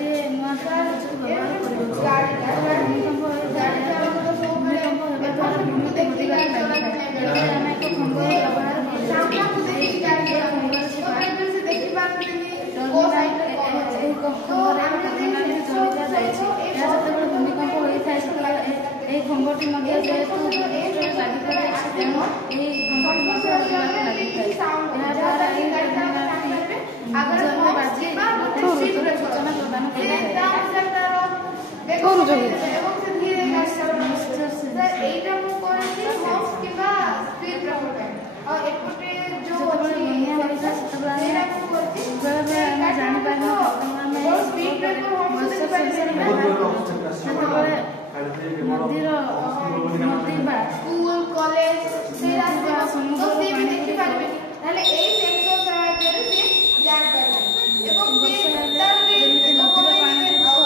गोटे नुआ टेक्नोलोजी व्यवहार कर भूमिकंप होगा द्वारा भूमि धीरे आम एक खंभ व्यवहार भूमिकंप होता है खंभटी जेहेतु सूचना प्रदान स्कूल कॉलेज से रास्ते भी देखि पारबे ताले एई सेंसर सहायता रे से जान पारबे एवं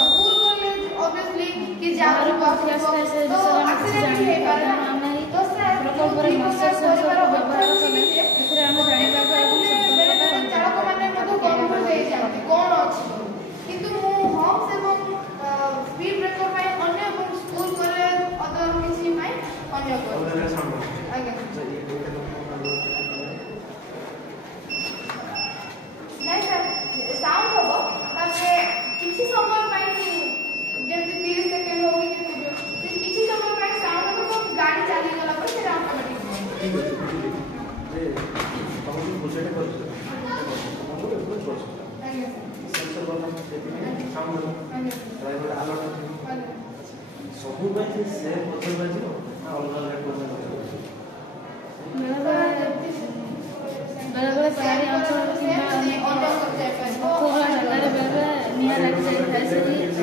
स्कूल कॉलेज ऑब्वियसली कि जागरू पास तो एक्सीडेंट हे कारण तो प्रकल्प रे मसर सेंसर व्यवहार कले एथरे हम जानि पाबो एवं सतर्कता चालक माने मधु कम कर दे जाते कोन अछि किंतु मु हॉर्स एवं स्पीड ब्रेकर पाई अन्य स्कूल कॉलेज अदर किसी पाई अन्य को आगे नहीं सर साउंड होबो ताके किसी समय पाई जेमति 30 सेकंड होगी कि किसी समय पाई साउंड होबो तो गाड़ी चली गला पर से ऑटोमेटिक ठीक है तमको प्रोजेक्ट कर हमको अप्रोच कर आगे सेंसर वाला साउंड ड्राइवर अलर्ट सबु में से बदल बाजी अलग अलग बेले पहाड़ी अंचल निआ लग जाए विपर्य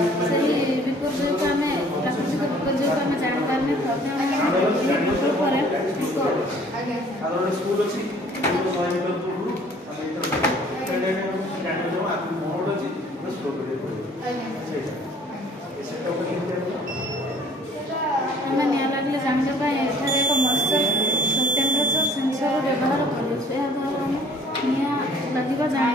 आम प्राकृतिक विपर्य आम जापारे स्कूल अच्छी निआ लगे जानवाई एठार एक मॉइस्चर टेम्परेचर सेंसर व्यवहार कर निआ लगे जान